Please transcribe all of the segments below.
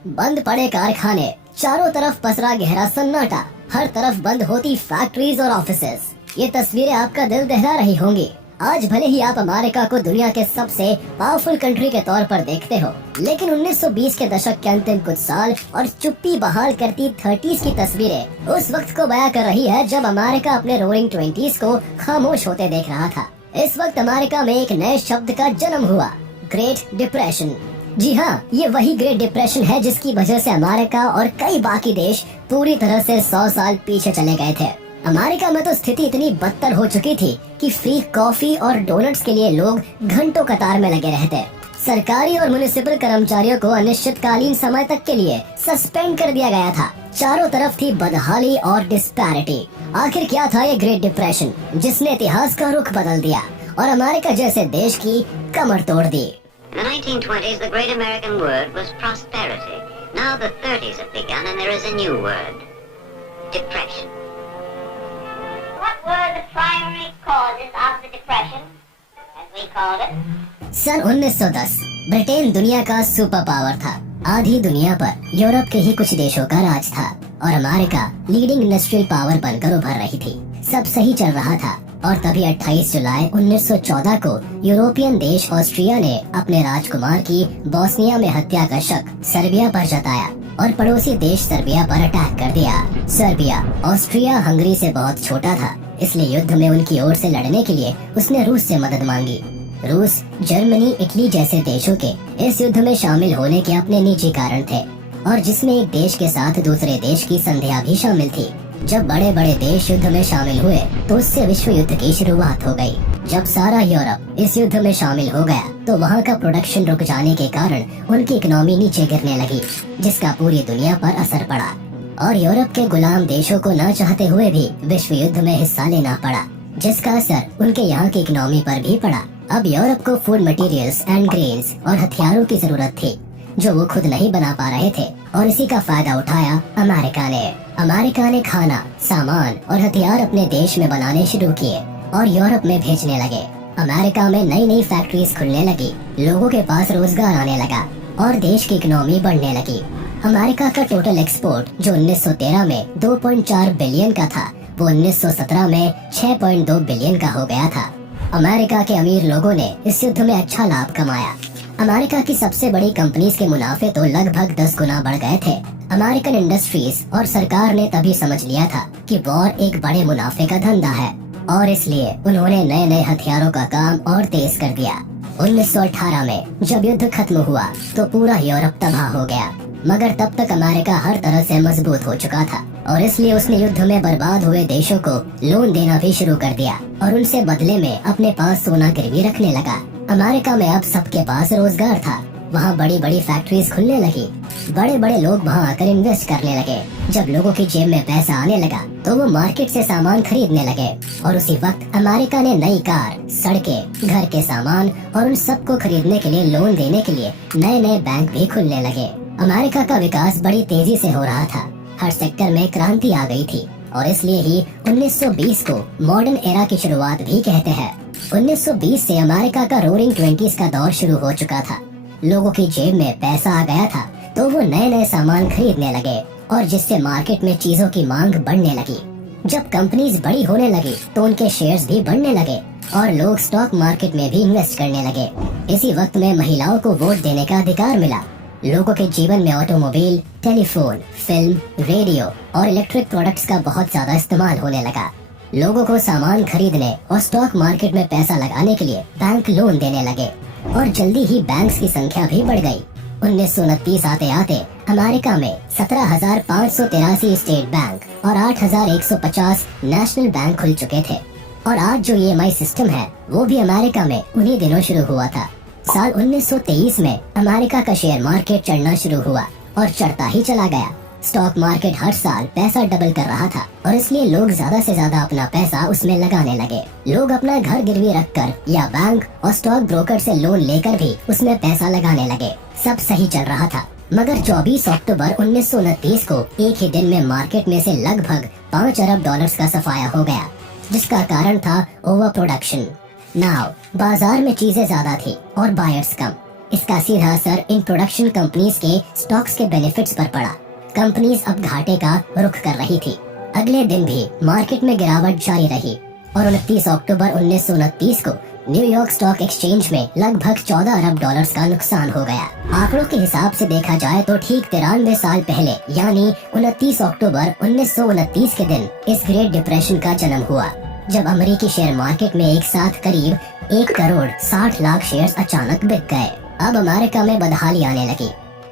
बंद पड़े कारखाने, चारों तरफ पसरा गहरा सन्नाटा, हर तरफ बंद होती फैक्ट्रीज और ऑफिसेज। ये तस्वीरें आपका दिल दहला रही होंगी। आज भले ही आप अमेरिका को दुनिया के सबसे पावरफुल कंट्री के तौर पर देखते हो, लेकिन 1920 के दशक के अंतिम कुछ साल और चुप्पी बहाल करती 30s की तस्वीरें उस वक्त को बयां कर रही है जब अमेरिका अपने रोरिंग 20s को खामोश होते देख रहा था। इस वक्त अमेरिका में एक नए शब्द का जन्म हुआ, ग्रेट डिप्रेशन। जी हाँ, ये वही ग्रेट डिप्रेशन है जिसकी वजह से अमेरिका और कई बाकी देश पूरी तरह से 100 साल पीछे चले गए थे। अमेरिका में तो स्थिति इतनी बदतर हो चुकी थी कि फ्री कॉफी और डोनट्स के लिए लोग घंटों कतार में लगे रहते। सरकारी और म्युनिसिपल कर्मचारियों को अनिश्चितकालीन समय तक के लिए सस्पेंड कर दिया गया था। चारों तरफ थी बदहाली और डिस्पैरिटी। आखिर क्या था ये ग्रेट डिप्रेशन जिसने इतिहास का रुख बदल दिया और अमेरिका जैसे देश की कमर तोड़ दी? In the 1920s, the great American word was prosperity. Now the 30s have begun and there is a new word, depression. What were the primary causes of the depression, as we called it? सन 1910 Britain दुनिया का super power था। आधी दुनिया पर Europe के ही कुछ देशों का राज था और अमेरिका लीडिंग इंडस्ट्रियल पावर बनकर उभर रही थी। सब सही चल रहा था और तभी 28 जुलाई 1914 को यूरोपियन देश ऑस्ट्रिया ने अपने राजकुमार की बोस्निया में हत्या का शक सर्बिया पर जताया और पड़ोसी देश सर्बिया पर अटैक कर दिया। सर्बिया ऑस्ट्रिया हंगरी से बहुत छोटा था, इसलिए युद्ध में उनकी ओर से लड़ने के लिए उसने रूस से मदद मांगी। रूस, जर्मनी, इटली जैसे देशों के इस युद्ध में शामिल होने के अपने निजी कारण थे और जिसमें एक देश के साथ दूसरे देश की संधियां भी शामिल थी। जब बड़े बड़े देश युद्ध में शामिल हुए तो उससे विश्व युद्ध की शुरुआत हो गई। जब सारा यूरोप इस युद्ध में शामिल हो गया तो वहाँ का प्रोडक्शन रुक जाने के कारण उनकी इकोनॉमी नीचे गिरने लगी, जिसका पूरी दुनिया पर असर पड़ा और यूरोप के गुलाम देशों को न चाहते हुए भी विश्व युद्ध में हिस्सा लेना पड़ा, जिसका असर उनके यहाँ की इकोनॉमी पर भी पड़ा। अब यूरोप को फूड मटेरियल्स एंड ग्रेन्स और हथियारों की जरूरत थी जो वो खुद नहीं बना पा रहे थे और इसी का फायदा उठाया अमेरिका ने। अमेरिका ने खाना, सामान और हथियार अपने देश में बनाने शुरू किए और यूरोप में भेजने लगे। अमेरिका में नई नई फैक्ट्रीज खुलने लगी, लोगों के पास रोजगार आने लगा और देश की इकोनॉमी बढ़ने लगी। अमेरिका का टोटल एक्सपोर्ट जो 1913 में 2.4 बिलियन का था, वो 1917 में 6.2 बिलियन का हो गया था। अमेरिका के अमीर लोगों ने इस युद्ध में अच्छा लाभ कमाया। अमेरिका की सबसे बड़ी कंपनीज के मुनाफे तो लगभग 10 गुना बढ़ गए थे। अमेरिकन इंडस्ट्रीज और सरकार ने तभी समझ लिया था कि वॉर एक बड़े मुनाफे का धंधा है और इसलिए उन्होंने नए नए हथियारों का काम और तेज कर दिया। 1918 में जब युद्ध खत्म हुआ तो पूरा यूरोप तबाह हो गया, मगर तब तक अमेरिका हर तरह से मजबूत हो चुका था और इसलिए उसने युद्ध में बर्बाद हुए देशों को लोन देना भी शुरू कर दिया और उनसे बदले में अपने पास सोना गिरवी रखने लगा। अमेरिका में अब सबके पास रोजगार था, वहाँ बड़ी बड़ी फैक्ट्रीज खुलने लगी, बड़े बड़े लोग वहाँ आकर इन्वेस्ट करने लगे। जब लोगों की जेब में पैसा आने लगा तो वो मार्केट से सामान खरीदने लगे और उसी वक्त अमेरिका ने नई कार, सड़कें, घर के सामान और उन सबको खरीदने के लिए लोन देने के लिए नए नए बैंक भी खुलने लगे। अमेरिका का विकास बड़ी तेजी से हो रहा था, हर सेक्टर में क्रांति आ गई थी और इसलिए ही 1920 को मॉडर्न एरा की शुरुआत भी कहते हैं। 1920 से अमेरिका का रोरिंग 20s का दौर शुरू हो चुका था। लोगों की जेब में पैसा आ गया था तो वो नए नए सामान खरीदने लगे और जिससे मार्केट में चीजों की मांग बढ़ने लगी। जब कंपनीज बड़ी होने लगी तो उनके शेयर्स भी बढ़ने लगे और लोग स्टॉक मार्केट में भी इन्वेस्ट करने लगे। इसी वक्त में महिलाओं को वोट देने का अधिकार मिला। लोगों के जीवन में ऑटोमोबाइल, टेलीफोन, फिल्म, रेडियो और इलेक्ट्रिक प्रोडक्ट्स का बहुत ज्यादा इस्तेमाल होने लगा। लोगों को सामान खरीदने और स्टॉक मार्केट में पैसा लगाने के लिए बैंक लोन देने लगे और जल्दी ही बैंक्स की संख्या भी बढ़ गई। 1929 आते आते अमेरिका में 17,583 स्टेट बैंक और 8,150 नेशनल बैंक खुल चुके थे और आज जो EMI सिस्टम है वो भी अमेरिका में उन्हीं दिनों शुरू हुआ था। साल 1923 में अमेरिका का शेयर मार्केट चढ़ना शुरू हुआ और चढ़ता ही चला गया। स्टॉक मार्केट हर साल पैसा डबल कर रहा था और इसलिए लोग ज्यादा से ज्यादा अपना पैसा उसमें लगाने लगे। लोग अपना घर गिरवी रखकर या बैंक और स्टॉक ब्रोकर से लोन लेकर भी उसमें पैसा लगाने लगे। सब सही चल रहा था, मगर 24 अक्टूबर 1929 को एक ही दिन में मार्केट में से लगभग 5 अरब डॉलर्स का सफाया हो गया, जिसका कारण था ओवर प्रोडक्शन। नाउ बाजार में चीजें ज्यादा थी और बायर्स कम। इसका सीधा असर इन प्रोडक्शन कंपनीज के स्टॉक्स के बेनिफिट्स पर पड़ा। कंपनीज अब घाटे का रुख कर रही थी। अगले दिन भी मार्केट में गिरावट जारी रही और 29 अक्टूबर 1929 को न्यूयॉर्क स्टॉक एक्सचेंज में लगभग 14 अरब डॉलर्स का नुकसान हो गया। आंकड़ों के हिसाब से देखा जाए तो ठीक 93 साल पहले यानी 29 अक्टूबर 1929 के दिन इस ग्रेट डिप्रेशन का जन्म हुआ, जब अमेरिकी शेयर मार्केट में एक साथ करीब 1 करोड़ 60 लाख शेयर्स अचानक बिक गए। अब अमेरिका में बदहाली आने लगी।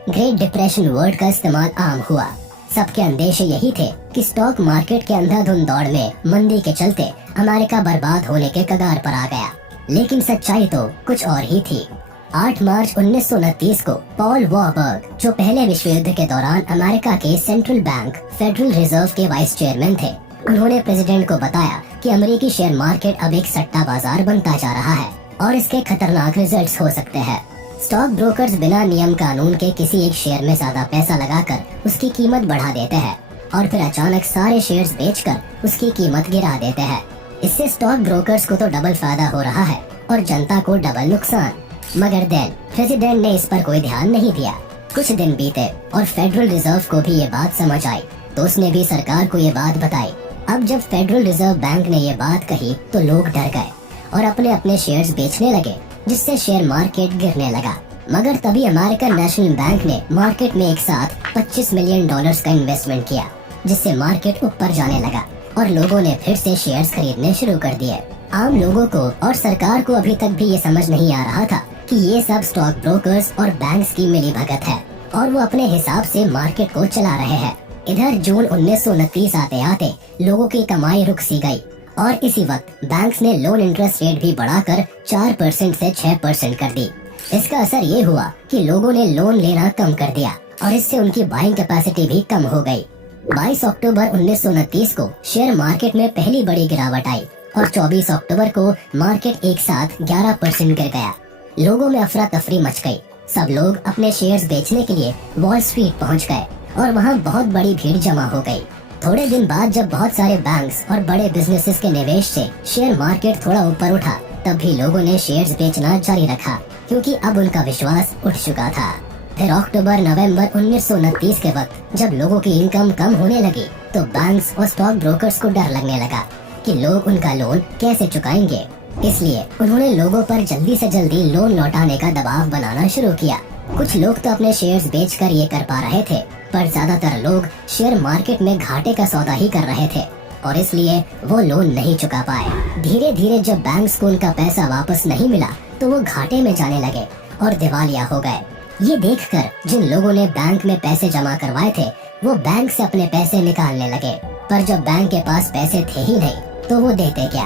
ग्रेट डिप्रेशन वर्ड का इस्तेमाल आम हुआ। सबके अंदेशे यही थे कि स्टॉक मार्केट के अंधाधुंध दौड़ में मंदी के चलते अमेरिका बर्बाद होने के कगार पर आ गया। लेकिन सच्चाई तो कुछ और ही थी। 8 मार्च 1929 को पॉल वॉरबर्ग, जो पहले विश्व युद्ध के दौरान अमेरिका के सेंट्रल बैंक फेडरल रिजर्व के वाइस चेयरमैन थे, उन्होंने प्रेसिडेंट को बताया कि अमेरिकी शेयर मार्केट अब एक सट्टा बाजार बनता जा रहा है और इसके खतरनाक रिजल्ट्स हो सकते हैं। स्टॉक ब्रोकर्स बिना नियम कानून के किसी एक शेयर में ज्यादा पैसा लगाकर उसकी कीमत बढ़ा देते हैं और फिर अचानक सारे शेयर्स बेचकर उसकी कीमत गिरा देते हैं। इससे स्टॉक ब्रोकर्स को तो डबल फायदा हो रहा है और जनता को डबल नुकसान। मगर देन प्रेसिडेंट ने इस पर कोई ध्यान नहीं दिया। कुछ दिन बीते और फेडरल रिजर्व को भी ये बात समझ आई तो उसने भी सरकार को ये बात बताई। अब जब फेडरल रिजर्व बैंक ने ये बात कही तो लोग डर गए और अपने अपने शेयर्स बेचने लगे, जिससे शेयर मार्केट गिरने लगा। मगर तभी अमेरिकन नेशनल बैंक ने मार्केट में एक साथ 25 मिलियन डॉलर्स का इन्वेस्टमेंट किया, जिससे मार्केट ऊपर जाने लगा और लोगों ने फिर से शेयर्स खरीदने शुरू कर दिए। आम लोगों को और सरकार को अभी तक भी ये समझ नहीं आ रहा था कि ये सब स्टॉक ब्रोकर्स और बैंक्स की मिलीभगत है और वो अपने हिसाब से मार्केट को चला रहे हैं। इधर जून 1929 आते आते लोगों की कमाई रुक सी गई और इसी वक्त बैंक्स ने लोन इंटरेस्ट रेट भी बढ़ाकर 4% से 6% कर दी। इसका असर ये हुआ कि लोगों ने लोन लेना कम कर दिया और इससे उनकी बाइंग कैपेसिटी भी कम हो गई। 22 अक्टूबर 1929 को शेयर मार्केट में पहली बड़ी गिरावट आई और 24 अक्टूबर को मार्केट एक साथ 11% गिर गया। लोगों में अफरा तफरी मच गई। सब लोग अपने शेयर्स बेचने के लिए वॉल स्ट्रीट पहुंच गए और वहां बहुत बड़ी भीड़ जमा हो गई। थोड़े दिन बाद जब बहुत सारे बैंक्स और बड़े बिजनेसेस के निवेश से शेयर मार्केट थोड़ा ऊपर उठा, तब भी लोगों ने शेयर्स बेचना जारी रखा क्योंकि अब उनका विश्वास उठ चुका था। फिर अक्टूबर नवंबर 1929 के वक्त जब लोगों की इनकम कम होने लगी तो बैंक्स और स्टॉक ब्रोकर्स को डर लगने लगा कि लोग उनका लोन कैसे चुकाएंगे। इसलिए उन्होंने लोगों पर जल्दी से जल्दी लोन लौटाने का दबाव बनाना शुरू किया। कुछ लोग तो अपने शेयर्स बेचकर ये कर पा रहे थे, पर ज्यादातर लोग शेयर मार्केट में घाटे का सौदा ही कर रहे थे और इसलिए वो लोन नहीं चुका पाए। धीरे धीरे जब बैंक्स को उनका पैसा वापस नहीं मिला तो वो घाटे में जाने लगे और दिवालिया हो गए। ये देखकर जिन लोगों ने बैंक में पैसे जमा करवाए थे वो बैंक से अपने पैसे निकालने लगे, पर जब बैंक के पास पैसे थे ही नहीं तो वो देते क्या।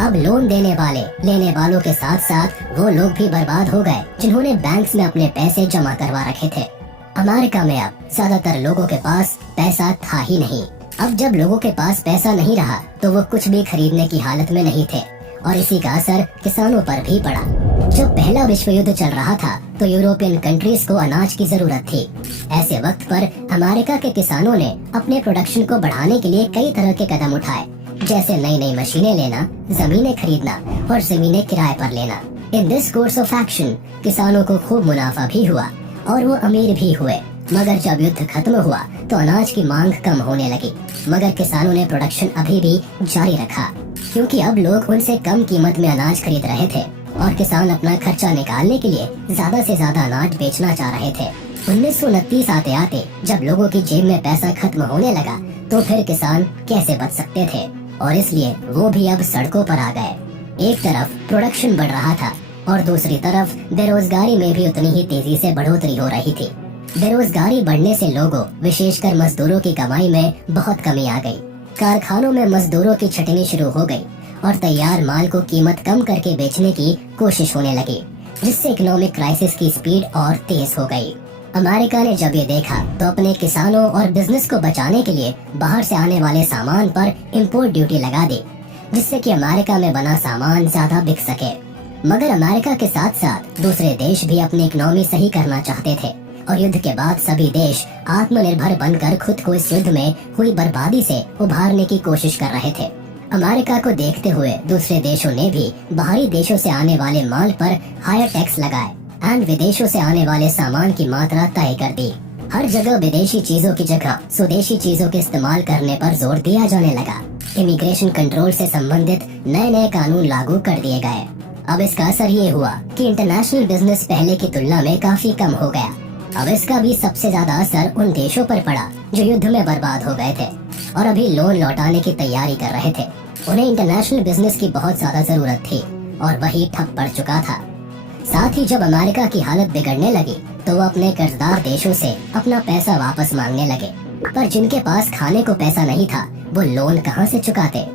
अब लोन देने वाले लेने वालों के साथ साथ वो लोग भी बर्बाद हो गए जिन्होंने बैंक्स में अपने पैसे जमा करवा रखे थे। अमेरिका में अब ज्यादातर लोगों के पास पैसा था ही नहीं। अब जब लोगों के पास पैसा नहीं रहा तो वो कुछ भी खरीदने की हालत में नहीं थे और इसी का असर किसानों पर भी पड़ा। जब पहला विश्व युद्ध चल रहा था तो यूरोपियन कंट्रीज को अनाज की जरूरत थी। ऐसे वक्त पर अमेरिका के किसानों ने अपने प्रोडक्शन को बढ़ाने के लिए कई तरह के कदम उठाए, जैसे नई नई मशीनें लेना, जमीनें खरीदना और जमीनें किराए पर लेना। In this course of action किसानों को खूब मुनाफा भी हुआ और वो अमीर भी हुए। मगर जब युद्ध खत्म हुआ तो अनाज की मांग कम होने लगी, मगर किसानों ने प्रोडक्शन अभी भी जारी रखा क्योंकि अब लोग उनसे कम कीमत में अनाज खरीद रहे थे और किसान अपना खर्चा निकालने के लिए ज्यादा से ज्यादा अनाज बेचना चाह रहे थे। 1929 आते आते जब लोगों की जेब में पैसा खत्म होने लगा तो फिर किसान कैसे बच सकते थे और इसलिए वो भी अब सड़कों पर आ गए। एक तरफ प्रोडक्शन बढ़ रहा था और दूसरी तरफ बेरोजगारी में भी उतनी ही तेजी से बढ़ोतरी हो रही थी। बेरोजगारी बढ़ने से लोगों विशेषकर मजदूरों की कमाई में बहुत कमी आ गई। कारखानों में मजदूरों की छटनी शुरू हो गई और तैयार माल को कीमत कम करके बेचने की कोशिश होने लगी, जिससे इकोनॉमिक क्राइसिस की स्पीड और तेज हो गई। अमेरिका ने जब ये देखा तो अपने किसानों और बिजनेस को बचाने के लिए बाहर से आने वाले सामान पर इम्पोर्ट ड्यूटी लगा दी, जिससे कि अमेरिका में बना सामान ज्यादा बिक सके। मगर अमेरिका के साथ साथ दूसरे देश भी अपनी इकोनॉमी सही करना चाहते थे और युद्ध के बाद सभी देश आत्मनिर्भर बनकर खुद को इस युद्ध में हुई बर्बादी से उभारने की कोशिश कर रहे थे। अमेरिका को देखते हुए दूसरे देशों ने भी बाहरी देशों से आने वाले माल पर हायर टैक्स लगाए। एंड विदेशों से आने वाले सामान की मात्रा तय कर दी। हर जगह विदेशी चीजों की जगह स्वदेशी चीजों के इस्तेमाल करने पर जोर दिया जाने लगा। इमिग्रेशन कंट्रोल से संबंधित नए नए कानून लागू कर दिए गए। अब इसका असर ये हुआ कि इंटरनेशनल बिजनेस पहले की तुलना में काफी कम हो गया। अब इसका भी सबसे ज्यादा असर उन देशों पर पड़ा जो युद्ध में बर्बाद हो गए थे और अभी लोन लौटाने की तैयारी कर रहे थे। उन्हें इंटरनेशनल बिजनेस की बहुत ज्यादा जरूरत थी और वही ठप पड़ चुका था। साथ ही जब अमेरिका की हालत बिगड़ने लगी तो वो अपने कर्जदार देशों से अपना पैसा वापस मांगने लगे, पर जिनके पास खाने को पैसा नहीं था वो लोन कहां से चुकाते।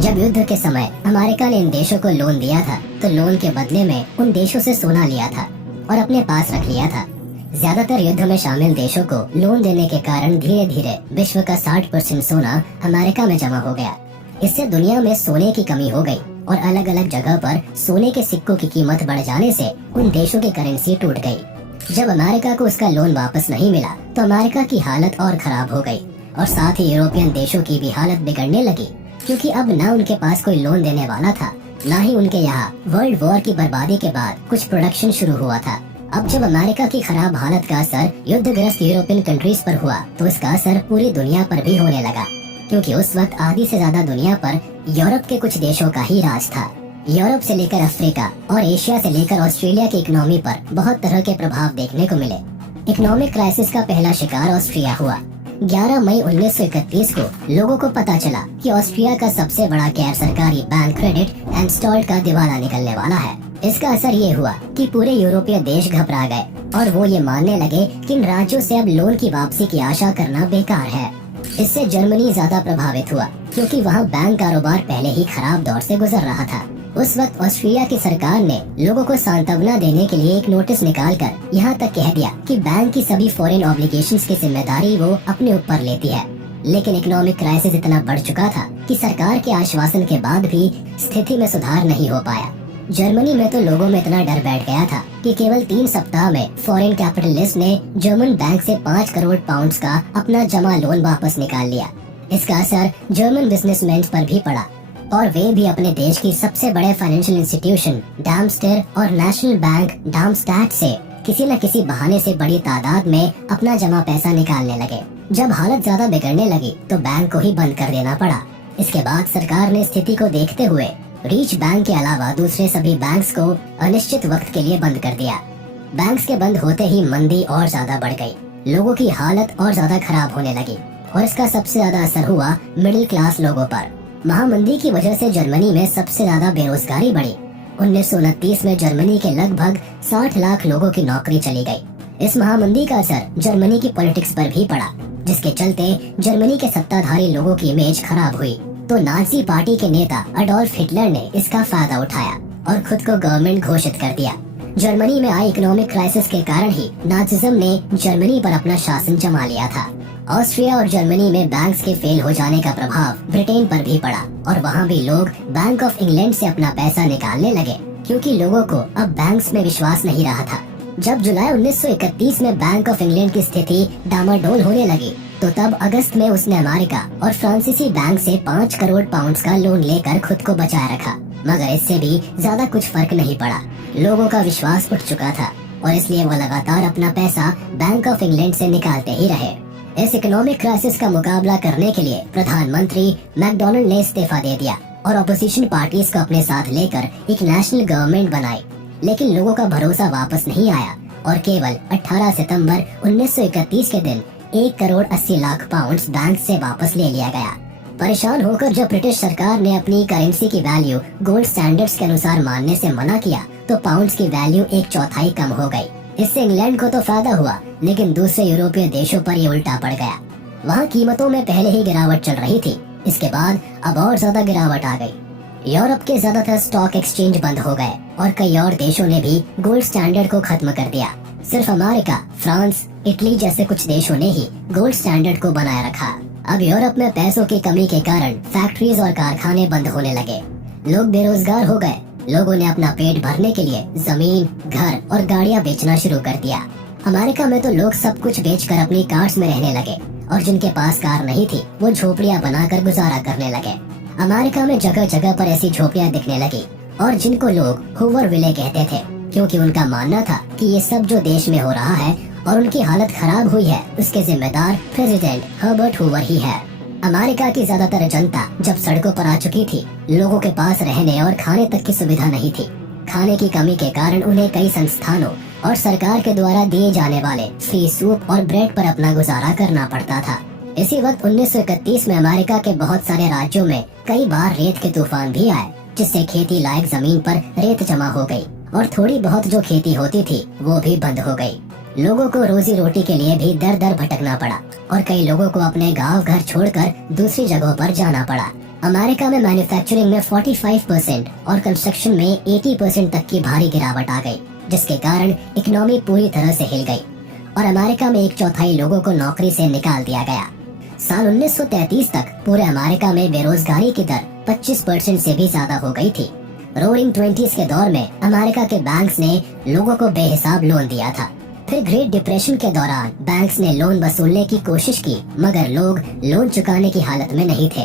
जब युद्ध के समय अमेरिका ने इन देशों को लोन दिया था तो लोन के बदले में उन देशों से सोना लिया था और अपने पास रख लिया था। ज्यादातर युद्ध में शामिल देशों को लोन देने के कारण धीरे धीरे विश्व का 60% सोना अमेरिका में जमा हो गया। इससे दुनिया में सोने की कमी हो गई और अलग अलग जगह पर सोने के सिक्कों की कीमत बढ़ जाने से उन देशों की करेंसी टूट गई। जब अमेरिका को उसका लोन वापस नहीं मिला तो अमेरिका की हालत और खराब हो गई और साथ ही यूरोपियन देशों की भी हालत बिगड़ने लगी, क्योंकि अब न उनके पास कोई लोन देने वाला था, न ही उनके यहाँ वर्ल्ड वॉर की बर्बादी के बाद कुछ प्रोडक्शन शुरू हुआ था। अब जब अमेरिका की खराब हालत का असर युद्धग्रस्त यूरोपियन कंट्रीज पर हुआ तो इसका असर पूरी दुनिया पर भी होने लगा, क्योंकि उस वक्त आधी से ज्यादा दुनिया पर यूरोप के कुछ देशों का ही राज था। यूरोप से लेकर अफ्रीका और एशिया से लेकर ऑस्ट्रेलिया की इकोनॉमी पर बहुत तरह के प्रभाव देखने को मिले। इकोनॉमिक क्राइसिस का पहला शिकार ऑस्ट्रिया हुआ। 11 मई 1931 को लोगों को पता चला कि ऑस्ट्रिया का सबसे बड़ा गैर सरकारी बैंक क्रेडिट एंस्टॉल्ट का दिवाला निकलने वाला है। इसका असर ये हुआ कि पूरे यूरोपीय देश घबरा गए और वो ये मानने लगे कि इन राज्यों से अब लोन की वापसी की आशा करना बेकार है। इससे जर्मनी ज्यादा प्रभावित हुआ, क्योंकि वहाँ बैंक कारोबार पहले ही खराब दौर से गुजर रहा था। उस वक्त ऑस्ट्रिया की सरकार ने लोगों को सांत्वना देने के लिए एक नोटिस निकालकर यहाँ तक कह दिया कि बैंक की सभी फॉरेन ऑब्लिगेशंस की जिम्मेदारी वो अपने ऊपर लेती है। लेकिन इकोनॉमिक क्राइसिस इतना बढ़ चुका था कि सरकार के आश्वासन के बाद भी स्थिति में सुधार नहीं हो पाया। जर्मनी में तो लोगों में इतना डर बैठ गया था कि केवल 3 सप्ताह में फॉरेन कैपिटलिस्ट ने जर्मन बैंक से 5 करोड़ पाउंड्स का अपना जमा लोन वापस निकाल लिया। इसका असर जर्मन बिजनेसमैन पर भी पड़ा और वे भी अपने देश की सबसे बड़े फाइनेंशियल इंस्टीट्यूशन डार्मस्टर और नेशनल बैंक डार्मस्टैट से किसी न किसी बहाने से बड़ी तादाद में अपना जमा पैसा निकालने लगे। जब हालत ज्यादा बिगड़ने लगी तो बैंक को ही बंद कर देना पड़ा। इसके बाद सरकार ने स्थिति को देखते हुए रीच बैंक के अलावा दूसरे सभी बैंक्स को अनिश्चित वक्त के लिए बंद कर दिया। बैंक्स के बंद होते ही मंदी और ज्यादा बढ़ गई, लोगों की हालत और ज्यादा खराब होने लगी और इसका सबसे ज्यादा असर हुआ मिडिल क्लास लोगों पर। महामंदी की वजह से जर्मनी में सबसे ज्यादा बेरोजगारी बढ़ी। 1929 में जर्मनी के लगभग 60 लाख लोगों की नौकरी चली गई। इस महामंदी का असर जर्मनी की पॉलिटिक्स पर भी पड़ा, जिसके चलते जर्मनी के सत्ताधारी लोगों की इमेज खराब हुई। तो नाजी पार्टी के नेता अडोल्फ हिटलर ने इसका फायदा उठाया और खुद को गवर्नमेंट घोषित कर दिया। जर्मनी में आई इकोनॉमिक क्राइसिस के कारण ही नाजिज्म ने जर्मनी पर अपना शासन जमा लिया था। ऑस्ट्रिया और जर्मनी में बैंक्स के फेल हो जाने का प्रभाव ब्रिटेन पर भी पड़ा और वहाँ भी लोग बैंक ऑफ इंग्लैंड से अपना पैसा निकालने लगे, क्योंकि लोगों को अब बैंक्स में विश्वास नहीं रहा था। जब जुलाई 1931 में बैंक ऑफ इंग्लैंड की स्थिति डामाडोल होने लगी तो तब अगस्त में उसने अमेरिका और फ्रांसीसी बैंक से 5 करोड़ पाउंड्स का लोन लेकर खुद को बचाए रखा, मगर इससे भी ज्यादा कुछ फर्क नहीं पड़ा। लोगों का विश्वास उठ चुका था और इसलिए वो लगातार अपना पैसा बैंक ऑफ इंग्लैंड से निकालते ही रहे। इस इकोनॉमिक क्राइसिस का मुकाबला करने के लिए प्रधानमंत्री मैकडोनाल्ड ने इस्तीफा दे दिया और अपोजिशन पार्टीज को अपने साथ लेकर एक नेशनल गवर्नमेंट बनाई। लेकिन लोगों का भरोसा वापस नहीं आया और केवल 18 सितंबर 1931 के दिन 1 करोड़ 80 लाख पाउंड्स बैंक से वापस ले लिया गया। परेशान होकर जब ब्रिटिश सरकार ने अपनी करेंसी की वैल्यू गोल्ड स्टैंडर्ड्स के अनुसार मानने से मना किया तो पाउंड्स की वैल्यू 1/4 कम हो गई। इससे इंग्लैंड को तो फायदा हुआ, लेकिन दूसरे यूरोपीय देशों पर ये उल्टा पड़ गया। वहाँ कीमतों में पहले ही गिरावट चल रही थी, इसके बाद अब और ज्यादा गिरावट आ गई। यूरोप के ज्यादातर स्टॉक एक्सचेंज बंद हो गए और कई और देशों ने भी गोल्ड स्टैंडर्ड को खत्म कर दिया। सिर्फ अमेरिका, फ्रांस, इटली जैसे कुछ देशों ने ही गोल्ड स्टैंडर्ड को बनाए रखा। अब यूरोप में पैसों की कमी के कारण फैक्ट्रीज और कारखाने बंद होने लगे। लोग बेरोजगार हो गए। लोगों ने अपना पेट भरने के लिए जमीन, घर और गाड़ियां बेचना शुरू कर दिया। अमेरिका में तो लोग सब कुछ बेचकर अपनी कार्स में रहने लगे और जिनके पास कार नहीं थी वो झोपड़ियां बनाकर गुजारा करने लगे। अमेरिका में जगह जगह पर ऐसी झोपड़ियां दिखने लगी और जिनको लोग हूवर विले कहते थे क्योंकि उनका मानना था कि ये सब जो देश में हो रहा है और उनकी हालत खराब हुई है, उसके जिम्मेदार प्रेसिडेंट हर्बर्ट हूवर ही है। अमेरिका की ज्यादातर जनता जब सड़कों पर आ चुकी थी, लोगों के पास रहने और खाने तक की सुविधा नहीं थी। खाने की कमी के कारण उन्हें कई संस्थानों और सरकार के द्वारा दिए जाने वाले फ्री सूप और ब्रेड पर अपना गुजारा करना पड़ता था। इसी वक्त 1931 में अमेरिका के बहुत सारे राज्यों में कई बार रेत के तूफान भी आए, जिससे खेती लायक जमीन पर रेत जमा हो गई और थोड़ी बहुत जो खेती होती थी वो भी बंद हो गई। लोगों को रोजी रोटी के लिए भी दर दर भटकना पड़ा और कई लोगों को अपने गांव घर छोड़कर दूसरी जगहों पर जाना पड़ा। अमेरिका में मैन्युफैक्चरिंग में 45% और कंस्ट्रक्शन में 80% तक की भारी गिरावट आ गई, जिसके कारण इकोनॉमी पूरी तरह से हिल गई और अमेरिका में 1/4 लोगों को नौकरी से निकाल दिया गया। साल 1933 तक पूरे अमेरिका में बेरोजगारी की दर 25% से भी ज्यादा हो गई थी। रोरिंग 20s के दौर में अमेरिका के बैंक्स ने लोगों को बेहिसाब लोन दिया था। फिर ग्रेट डिप्रेशन के दौरान बैंक्स ने लोन वसूलने की कोशिश की, मगर लोग लोन चुकाने की हालत में नहीं थे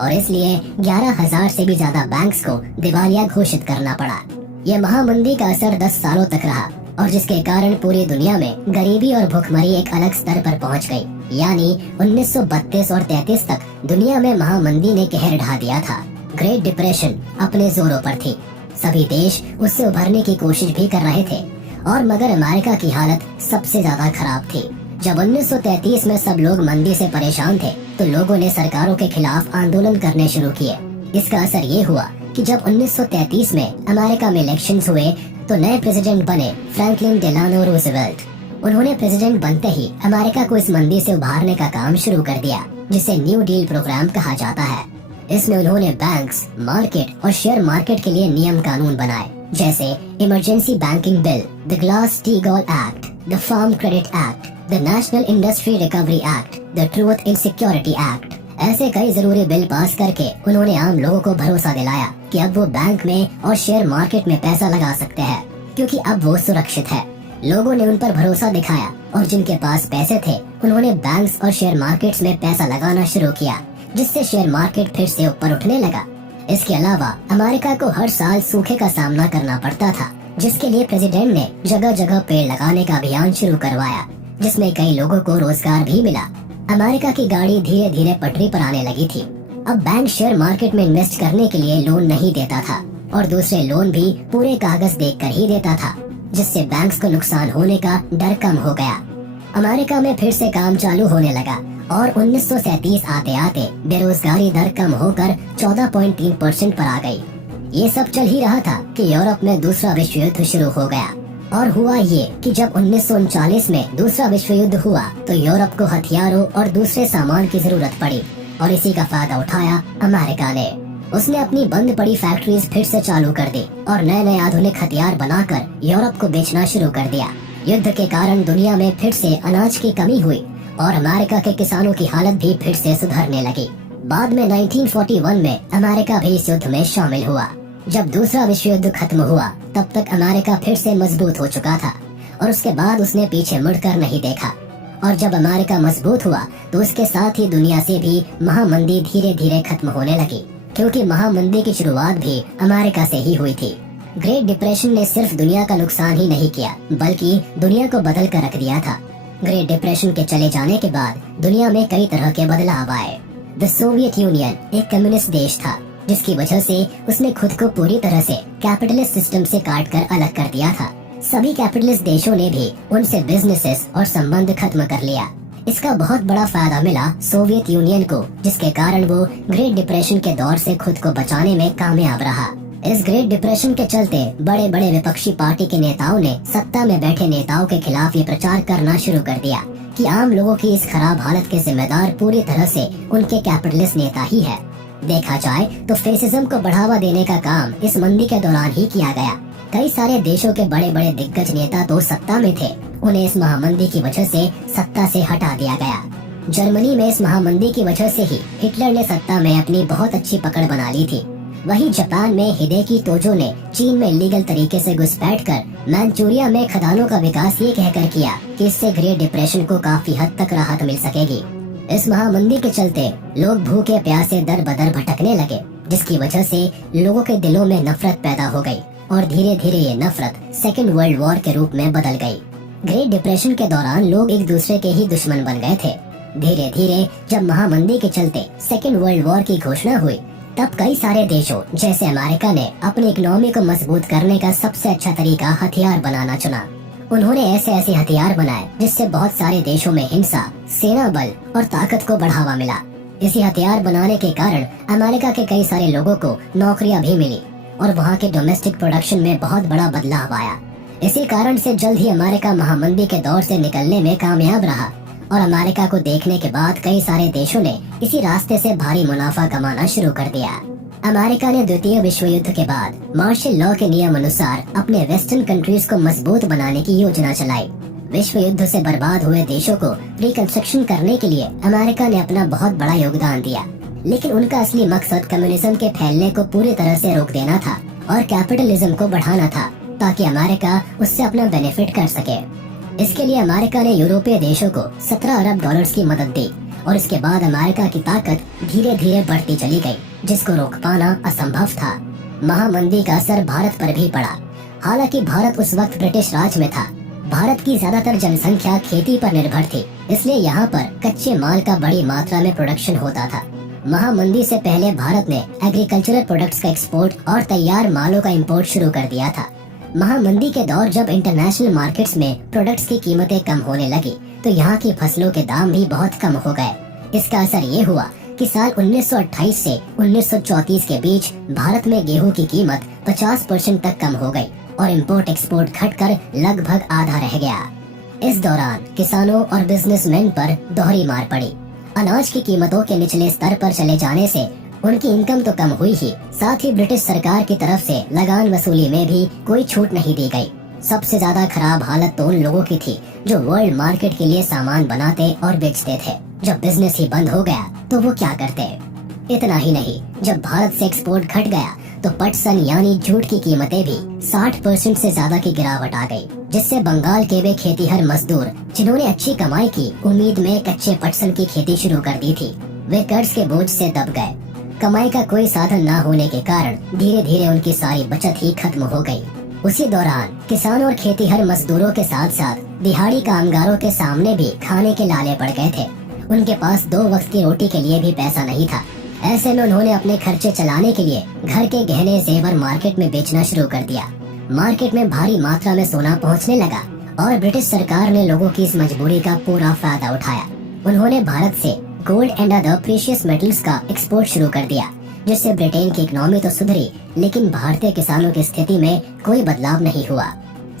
और इसलिए 11,000 से भी ज्यादा बैंक्स को दिवालिया घोषित करना पड़ा। यह महामंदी का असर 10 सालों तक रहा और जिसके कारण पूरी दुनिया में गरीबी और भुखमरी एक अलग स्तर पर पहुंच गई। यानी 1932 और 33 तक दुनिया में महामंदी ने कहर ढा दिया था। ग्रेट डिप्रेशन अपने जोरों पर थी। सभी देश उससे उभरने की कोशिश भी कर रहे थे और मगर अमेरिका की हालत सबसे ज्यादा खराब थी। जब 1933 में सब लोग मंदी से परेशान थे तो लोगों ने सरकारों के खिलाफ आंदोलन करने शुरू किए। इसका असर ये हुआ कि जब 1933 में अमेरिका में इलेक्शंस हुए तो नए प्रेसिडेंट बने फ्रैंकलिन डेलानो रूजवेल्ट। उन्होंने प्रेसिडेंट बनते ही अमेरिका को इस मंदी से उभारने का काम शुरू कर दिया, जिसे न्यू डील प्रोग्राम कहा जाता है। इसमें उन्होंने बैंक्स, मार्केट और शेयर मार्केट के लिए नियम कानून बनाए, जैसे emergency banking bill, the Glass Steagall act, the farm credit act, the national industry recovery act, the truth in security act. ऐसे कई जरूरी बिल पास करके उन्होंने आम लोगों को भरोसा दिलाया कि अब वो बैंक में और शेयर मार्केट में पैसा लगा सकते हैं, क्योंकि अब वो सुरक्षित है। लोगों ने उन पर भरोसा दिखाया और जिनके पास पैसे थे उन्होंने बैंक्स और शेयर मार्केट्स में पैसा लगाना शुरू किया, जिससे शेयर मार्केट फिर से ऊपर उठने लगा। इसके अलावा अमेरिका को हर साल सूखे का सामना करना पड़ता था, जिसके लिए प्रेसिडेंट ने जगह जगह पेड़ लगाने का अभियान शुरू करवाया, जिसमें कई लोगों को रोजगार भी मिला। अमेरिका की गाड़ी धीरे धीरे पटरी पर आने लगी थी। अब बैंक शेयर मार्केट में इन्वेस्ट करने के लिए लोन नहीं देता था और दूसरे लोन भी पूरे कागज देखकर ही देता था, जिससे बैंक्स को नुकसान होने का डर कम हो गया। अमेरिका में फिर से काम चालू होने लगा और 1937 आते आते बेरोजगारी दर कम होकर 14.3% पर आ गई। ये सब चल ही रहा था कि यूरोप में दूसरा विश्व युद्ध शुरू हो गया और हुआ ये कि जब 1939 में दूसरा विश्व युद्ध हुआ तो यूरोप को हथियारों और दूसरे सामान की जरूरत पड़ी और इसी का फायदा उठाया अमेरिका ने। उसने अपनी बंद पड़ी फैक्ट्रीज फिर से चालू कर दी और नए नए आधुनिक हथियार बनाकर यूरोप को बेचना शुरू कर दिया। युद्ध के कारण दुनिया में फिर से अनाज की कमी हुई और अमेरिका के किसानों की हालत भी फिर से सुधरने लगी। बाद में 1941 में अमेरिका भी इस युद्ध में शामिल हुआ। जब दूसरा विश्व युद्ध खत्म हुआ तब तक अमेरिका फिर से मजबूत हो चुका था और उसके बाद उसने पीछे मुड़कर नहीं देखा। और जब अमेरिका मजबूत हुआ तो उसके साथ ही दुनिया से भी महामंदी धीरे धीरे खत्म होने लगी, क्योंकि महामंदी की शुरुआत भी अमेरिका से ही हुई थी। ग्रेट डिप्रेशन ने सिर्फ दुनिया का नुकसान ही नहीं किया बल्कि दुनिया को बदल कर रख दिया था। ग्रेट डिप्रेशन के चले जाने के बाद दुनिया में कई तरह के बदलाव आए। द सोवियत यूनियन एक कम्युनिस्ट देश था, जिसकी वजह से उसने खुद को पूरी तरह से कैपिटलिस्ट सिस्टम से काट कर अलग कर दिया था। सभी कैपिटलिस्ट देशों ने भी उनसे बिजनेसेस और संबंध खत्म कर लिया। इसका बहुत बड़ा फायदा मिला सोवियत यूनियन को, जिसके कारण वो ग्रेट डिप्रेशन के दौर से खुद को बचाने में कामयाब रहा। इस ग्रेट डिप्रेशन के चलते बड़े बड़े विपक्षी पार्टी के नेताओं ने सत्ता में बैठे नेताओं के खिलाफ ये प्रचार करना शुरू कर दिया कि आम लोगों की इस खराब हालत के जिम्मेदार पूरी तरह से उनके कैपिटलिस्ट नेता ही है। देखा जाए तो फेसिज्म को बढ़ावा देने का काम इस मंदी के दौरान ही किया गया। कई सारे देशों के बड़े बड़े दिग्गज नेता तो सत्ता में थे, उन्हें इस महामंदी की वजह से सत्ता से हटा दिया गया। जर्मनी में इस महामंदी की वजह से ही हिटलर ने सत्ता में अपनी बहुत अच्छी पकड़ बना ली थी। वहीं जापान में हिदेकी तोजो ने चीन में इलीगल तरीके से घुसपैठ कर मैनचूरिया में खदानों का विकास ये कहकर किया कि इससे ग्रेट डिप्रेशन को काफी हद तक राहत मिल सकेगी। इस महामंदी के चलते लोग भूखे प्यासे दर बदर भटकने लगे, जिसकी वजह से लोगों के दिलों में नफरत पैदा हो गई और धीरे धीरे ये नफरत सेकेंड वर्ल्ड वॉर के रूप में बदल गई। ग्रेट डिप्रेशन के दौरान लोग एक दूसरे के ही दुश्मन बन गए थे। धीरे धीरे जब महामंदी के चलते सेकेंड वर्ल्ड वॉर की घोषणा हुई, तब कई सारे देशों जैसे अमेरिका ने अपनी इकोनॉमी को मजबूत करने का सबसे अच्छा तरीका हथियार बनाना चुना। उन्होंने ऐसे ऐसे हथियार बनाए जिससे बहुत सारे देशों में हिंसा, सेना बल और ताकत को बढ़ावा मिला। इसी हथियार बनाने के कारण अमेरिका के कई सारे लोगों को नौकरियां भी मिली और वहाँ के डोमेस्टिक प्रोडक्शन में बहुत बड़ा बदलाव आया। इसी कारण से जल्द ही अमेरिका महामंदी के दौर से निकलने में कामयाब रहा और अमेरिका को देखने के बाद कई सारे देशों ने इसी रास्ते से भारी मुनाफा कमाना शुरू कर दिया। अमेरिका ने द्वितीय विश्व युद्ध के बाद मार्शल लॉ के नियम अनुसार अपने वेस्टर्न कंट्रीज को मजबूत बनाने की योजना चलाई। विश्व युद्ध से बर्बाद हुए देशों को रिकंस्ट्रक्शन करने के लिए अमेरिका ने अपना बहुत बड़ा योगदान दिया, लेकिन उनका असली मकसद कम्युनिज्म के फैलने को पूरी तरह से रोक देना था और कैपिटलिज्म को बढ़ाना था, ताकि अमेरिका उससे अपना बेनिफिट कर सके। इसके लिए अमेरिका ने यूरोपीय देशों को 17 अरब डॉलर्स की मदद दी और इसके बाद अमेरिका की ताकत धीरे धीरे बढ़ती चली गई, जिसको रोक पाना असंभव था। महामंदी का असर भारत पर भी पड़ा। हालांकि भारत उस वक्त ब्रिटिश राज में था। भारत की ज्यादातर जनसंख्या खेती पर निर्भर थी, इसलिए यहाँ पर कच्चे माल का बड़ी मात्रा में प्रोडक्शन होता था। महामंदी से पहले भारत ने एग्रीकल्चरल प्रोडक्ट्स का एक्सपोर्ट और तैयार मालों का इंपोर्ट शुरू कर दिया था। महामंदी के दौर जब इंटरनेशनल मार्केट्स में प्रोडक्ट्स की कीमतें कम होने लगी, तो यहाँ की फसलों के दाम भी बहुत कम हो गए। इसका असर ये हुआ कि साल 1928 से 1934 के बीच भारत में गेहूं की कीमत 50% तक कम हो गई और इंपोर्ट एक्सपोर्ट घटकर लगभग आधा रह गया। इस दौरान किसानों और बिजनेसमैन पर दोहरी मार पड़ी। अनाज की कीमतों के निचले स्तर पर चले जाने से उनकी इनकम तो कम हुई ही, साथ ही ब्रिटिश सरकार की तरफ से लगान वसूली में भी कोई छूट नहीं दी गई। सबसे ज्यादा खराब हालत तो उन लोगों की थी जो वर्ल्ड मार्केट के लिए सामान बनाते और बेचते थे। जब बिजनेस ही बंद हो गया तो वो क्या करते। इतना ही नहीं, जब भारत से एक्सपोर्ट घट गया तो पटसन यानी जूट की कीमतें भी 60% से ज्यादा की गिरावट आ गई, जिससे बंगाल के वे खेतीहर मजदूर जिन्होंने अच्छी कमाई की उम्मीद में कच्चे पटसन की खेती शुरू कर दी थी, वे कर्ज के बोझ से दब गए। कमाई का कोई साधन न होने के कारण धीरे धीरे उनकी सारी बचत ही खत्म हो गई। उसी दौरान किसानों और खेतीहर मजदूरों के साथ साथ दिहाड़ी कामगारों के सामने भी खाने के लाले पड़ गए थे। उनके पास 2 वक्त की रोटी के लिए भी पैसा नहीं था। ऐसे में उन्होंने अपने खर्चे चलाने के लिए घर के गहने जेवर मार्केट में बेचना शुरू कर दिया। मार्केट में भारी मात्रा में सोना पहुंचने लगा और ब्रिटिश सरकार ने लोगों की इस मजबूरी का पूरा फायदा उठाया। उन्होंने भारत से gold and other precious metals का एक्सपोर्ट शुरू कर दिया, जिससे ब्रिटेन की इकोनॉमी तो सुधरी, लेकिन भारतीय किसानों की स्थिति में कोई बदलाव नहीं हुआ।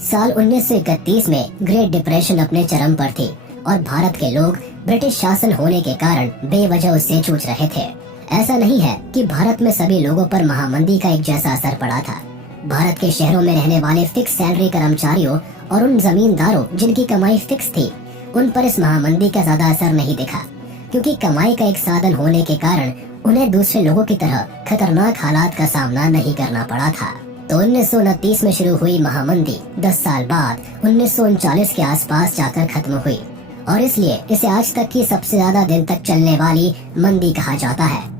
साल 1931 में ग्रेट डिप्रेशन अपने चरम पर थी और भारत के लोग ब्रिटिश शासन होने के कारण बेवजह उससे जूझ रहे थे। ऐसा नहीं है कि भारत में सभी लोगों पर महामंदी का एक जैसा असर पड़ा था। भारत के शहरों में रहने वाले फिक्स सैलरी कर्मचारियों और उन जमींदारों जिनकी कमाई फिक्स थी, उन पर इस महामंदी का ज्यादा असर नहीं दिखा, क्योंकि कमाई का एक साधन होने के कारण उन्हें दूसरे लोगों की तरह खतरनाक हालात का सामना नहीं करना पड़ा था। तो 1929 में शुरू हुई महामंदी 10 साल बाद 1939 के आसपास जाकर खत्म हुई और इसलिए इसे आज तक की सबसे ज्यादा दिन तक चलने वाली मंदी कहा जाता है।